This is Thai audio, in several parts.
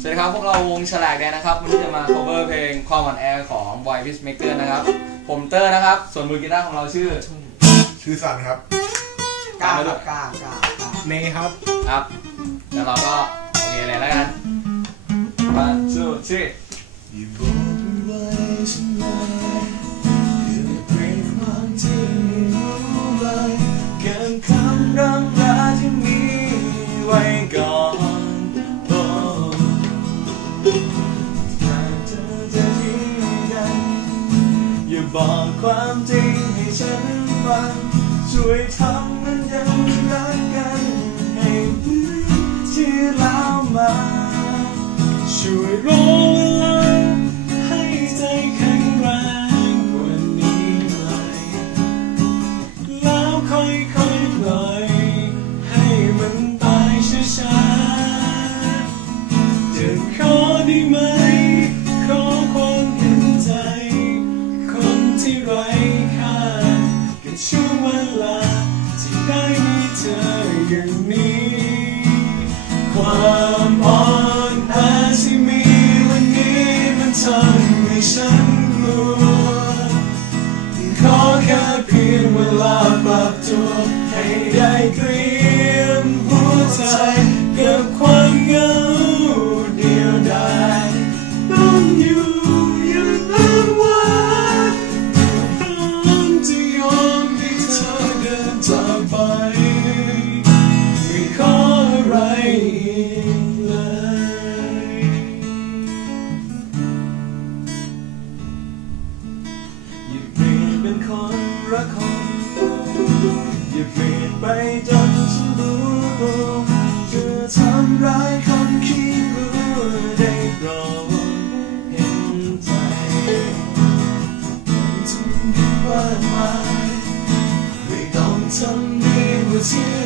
สวัสดีครับ พวกเราวงฉลากแดนนะครับ วันนี้จะมา cover เพลงความอ่อนแอของ Boy Peacemaker นะครับ ผมเตอร์นะครับ ส่วนมือกีตาร์ของเราชื่อชื่อสันครับกล้าครับกล้ากล้ากล้าเนครับ ครับ แล้วเราก็โอเคเลยแล้วกัน one two three อย่าบอ อย่าบอกความจริงให้ฉันฟังช่วยทำมันยัง ไปจนฉันรู้ตัวเธอทำร้ายคนขี้รู้ได้โปรดเห็นใจทุกมากมายไม่ต้องทำดีกว่าที่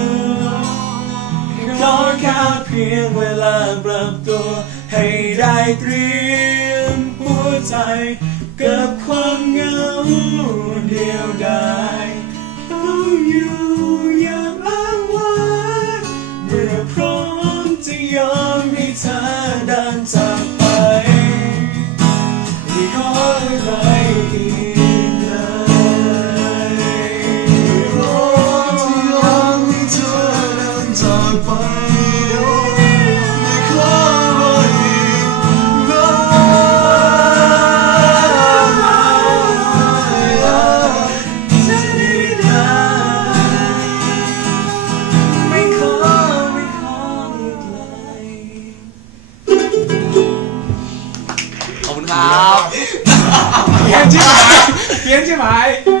ี ยงเวลาปรับตัวให้ได้เตรียมหัวใจกับความเหงาเดียวดายต้องอยู่อย่างอ้างว้างเมื่อพร้อมจะยอมให้เธอเดินจากไปไม่ขออะไรอีก ขอบคุณครับเ